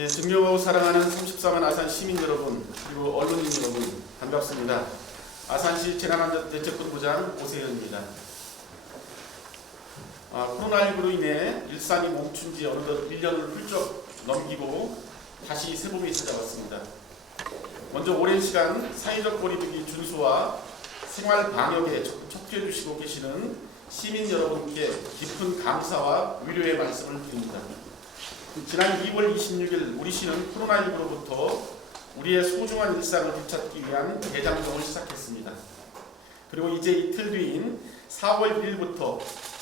예, 존경하고 사랑하는 34만 아산 시민 여러분, 그리고 언론인 여러분, 반갑습니다. 아산시 재난안전대책본부장 오세현입니다. 코로나19로 인해 일상이 멈춘 지 어느덧 1년을 훌쩍 넘기고 다시 새봄이 찾아왔습니다. 먼저 오랜 시간 사회적 거리두기 준수와 생활 방역에 척추해 주시고 계시는 시민 여러분께 깊은 감사와 위로의 말씀을 드립니다. 지난 2월 26일 우리 시는 코로나19로부터 우리의 소중한 일상을 되찾기 위한 대장정을 시작했습니다. 그리고 이제 이틀 뒤인 4월 1일부터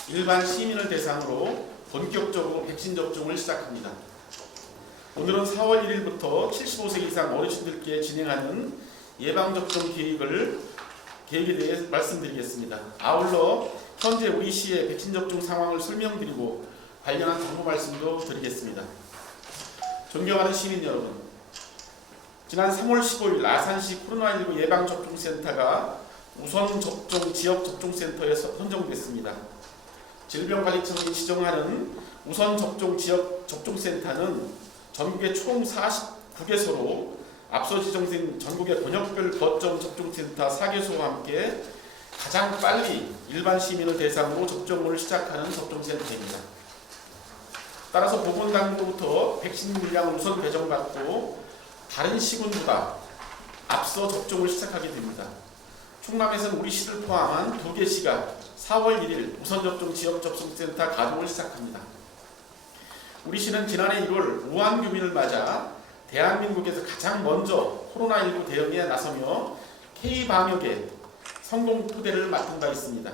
일반 시민을 대상으로 본격적으로 백신 접종을 시작합니다. 오늘은 4월 1일부터 75세 이상 어르신들께 진행하는 예방접종 계획에 대해 말씀드리겠습니다. 아울러 현재 우리 시의 백신 접종 상황을 설명드리고 관련한 정보 말씀도 드리겠습니다. 존경하는 시민 여러분, 지난 3월 15일 아산시 코로나19 예방접종센터가 우선접종 지역접종센터에 선정됐습니다. 질병관리청이 지정하는 우선접종 지역접종센터는 전국의 총 49개소로 앞서 지정된 전국의 권역별 거점 접종센터 4개소와 함께 가장 빨리 일반 시민을 대상으로 접종을 시작하는 접종센터입니다. 따라서 보건당국으로부터 백신 물량을 우선 배정받고 다른 시군보다 앞서 접종을 시작하게 됩니다. 충남에서는 우리 시를 포함한 2개 시가 4월 1일 우선접종 지역접종센터 가동을 시작합니다. 우리 시는 지난해 1월 우한 교민을 맞아 대한민국에서 가장 먼저 코로나19 대응에 나서며 K방역의 성공 토대를 맡은 바 있습니다.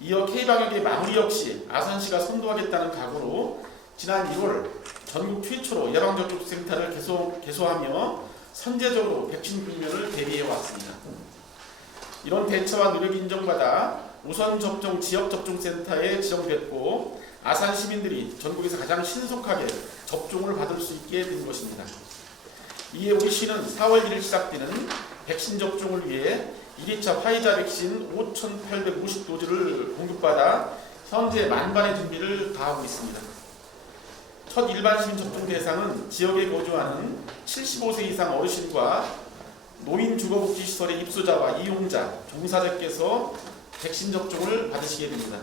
이어 K방역의 마무리 역시 아산시가 선도하겠다는 각오로 지난 1월 전국 최초로 예방접종센터를 개소하며 선제적으로 백신 구매를 대비해왔습니다. 이런 대처와 노력이 인정받아 우선접종 지역접종센터에 지정됐고 아산 시민들이 전국에서 가장 신속하게 접종을 받을 수 있게 된 것입니다. 이에 우리 시는 4월 1일 시작되는 백신 접종을 위해 1차 화이자 백신 5,850도즈를 공급받아 현재 만반의 준비를 다하고 있습니다. 첫 일반 시민 접종 대상은 지역에 거주하는 75세 이상 어르신과 노인주거복지시설의 입소자와 이용자, 종사자께서 백신 접종을 받으시게 됩니다.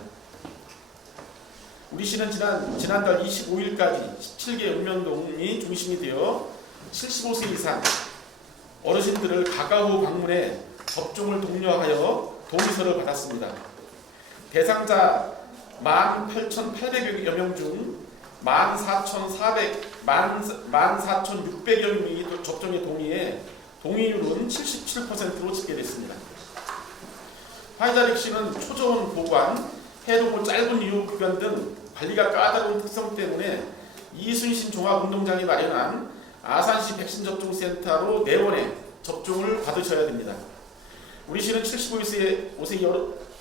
우리 시는 지난달 25일까지 17개 읍면동이 중심이 되어 75세 이상 어르신들을 가까우 방문해 접종을 독려하여 동의서를 받았습니다. 대상자 18,800여 명 중 14,600여 명이 접종에 동의해 동의율은 77%로 집계됐습니다. 화이자 백신은 초저온 보관, 해독을 짧은 유효 기간 등 관리가 까다로운 특성 때문에 이순신 종합운동장이 마련한 아산시 백신접종센터로 내원해 접종을 받으셔야 됩니다. 우리 시는 75세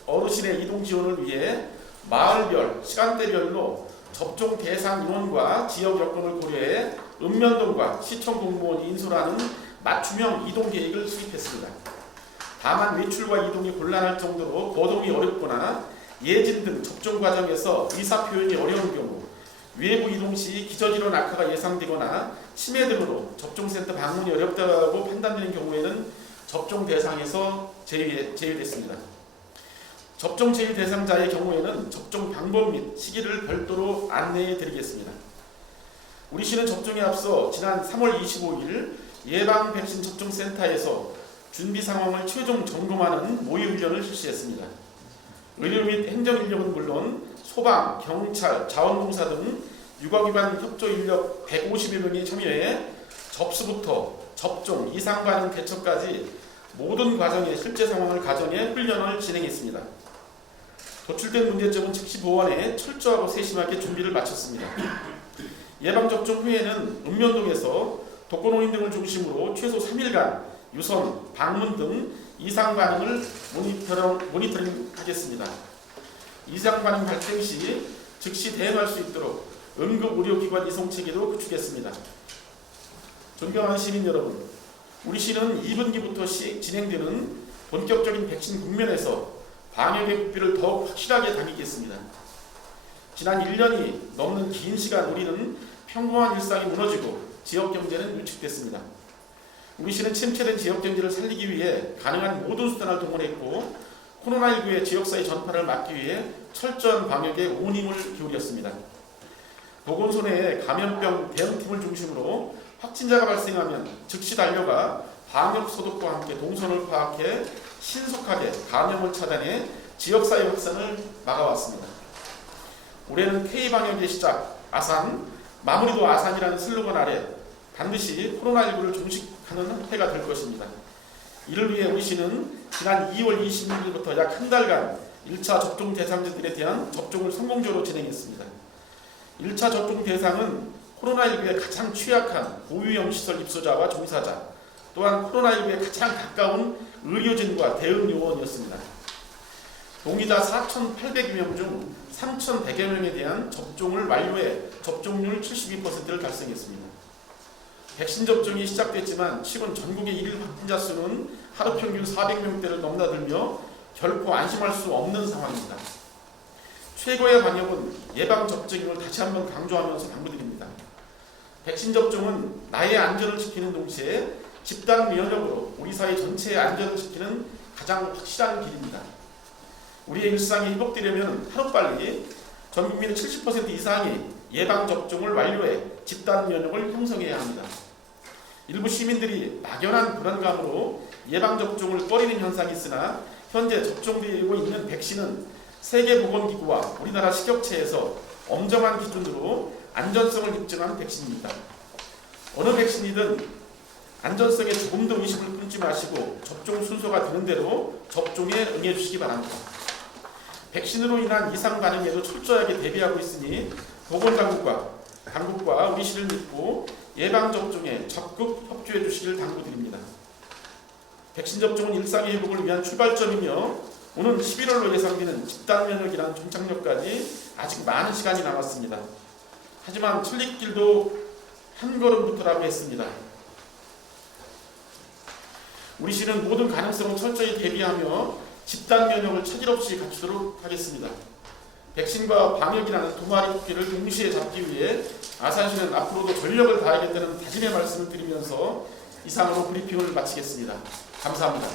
어르신의 이동 지원을 위해 마을별, 시간대별로 접종 대상 인원과 지역 여건을 고려해 읍면동과 시청 공무원이 인솔하는 맞춤형 이동 계획을 수립했습니다. 다만 외출과 이동이 곤란할 정도로 거동이 어렵거나 예진 등 접종 과정에서 의사 표현이 어려운 경우, 외부 이동 시 기저질환 악화가 예상되거나 치매 등으로 접종센터 방문이 어렵다고 판단되는 경우에는 접종 대상에서 제외됐습니다. 접종 제외 대상자의 경우에는 접종 방법 및 시기를 별도로 안내해 드리겠습니다. 우리 시는 접종에 앞서 지난 3월 25일 예방백신접종센터에서 준비 상황을 최종 점검하는 모의훈련을 실시했습니다. 의료 및 행정인력은 물론 소방, 경찰, 자원봉사 등 육아기관 협조 인력 150여 명이 참여해 접수부터 접종, 이상반응 대처까지 모든 과정의 실제 상황을 가정해 훈련을 진행했습니다. 도출된 문제점은 즉시 보완해 철저하고 세심하게 준비를 마쳤습니다. 예방접종 후에는 읍면동에서 독거노인 등을 중심으로 최소 3일간 유선, 방문 등 이상 반응을 모니터링하겠습니다. 이상 반응 발생 시 즉시 대응할 수 있도록 응급의료기관 이송 체계도 구축했습니다. 존경하는 시민 여러분, 우리 시는 2분기부터 진행되는 본격적인 백신 국면에서 방역의 국비를 더욱 확실하게 당기겠습니다. 지난 1년이 넘는 긴 시간 우리는 평범한 일상이 무너지고 지역 경제는 위축됐습니다. 우리 시는 침체된 지역 경제를 살리기 위해 가능한 모든 수단을 동원했고 코로나19의 지역사회 전파를 막기 위해 철저한 방역에 온 힘을 기울였습니다. 보건소내에 감염병 대응팀을 중심으로 확진자가 발생하면 즉시 달려가 방역 소독과 함께 동선을 파악해 신속하게 감염을 차단해 지역사회 확산을 막아왔습니다. 올해는 K방역의 시작, 아산, 마무리도 아산이라는 슬로건 아래 반드시 코로나19를 종식하는 한 해가 될 것입니다. 이를 위해 우리 시는 지난 2월 26일부터 약 한 달간 1차 접종 대상자들에 대한 접종을 성공적으로 진행했습니다. 1차 접종 대상은 코로나19에 가장 취약한 고위험 시설 입소자와 종사자, 또한 코로나19에 가장 가까운 의료진과 대응요원이었습니다. 동의자 4,800여 명 중 3,100여 명에 대한 접종을 완료해 접종률 72%를 달성했습니다. 백신 접종이 시작됐지만 최근 전국의 일일 확진자 수는 하루 평균 400명대를 넘나들며 결코 안심할 수 없는 상황입니다. 최고의 방역은 예방 접종임을 다시 한번 강조하면서 당부드립니다. 백신 접종은 나의 안전을 지키는 동시에 집단 면역으로 우리 사회 전체의 안전을 지키는 가장 확실한 길입니다. 우리의 일상이 회복되려면 하루빨리 전 국민의 70% 이상이 예방 접종을 완료해 집단 면역을 형성해야 합니다. 일부 시민들이 막연한 불안감으로 예방 접종을 꺼리는 현상이 있으나 현재 접종되고 있는 백신은 세계보건기구와 우리나라 식약처에서 엄정한 기준으로 안전성을 입증한 백신입니다. 어느 백신이든 안전성에 조금 더 의심을 끊지 마시고 접종 순서가 되는 대로 접종에 응해 주시기 바랍니다. 백신으로 인한 이상 반응에도 철저하게 대비하고 있으니 보건당국과 우리 시를 믿고 예방접종에 적극 협조해 주시길 당부드립니다. 백신 접종은 일상의 회복을 위한 출발점이며 오는 11월로 예상되는 집단면역이라는 종착역까지 아직 많은 시간이 남았습니다. 하지만 틀림길도 한 걸음부터라고 했습니다. 우리 시는 모든 가능성을 철저히 대비하며 집단면역을 차질 없이 갖추도록 하겠습니다. 백신과 방역이라는 두 마리 토끼를 동시에 잡기 위해 아산시는 앞으로도 전력을 다하겠다는 다짐의 말씀을 드리면서 이상으로 브리핑을 마치겠습니다. 감사합니다.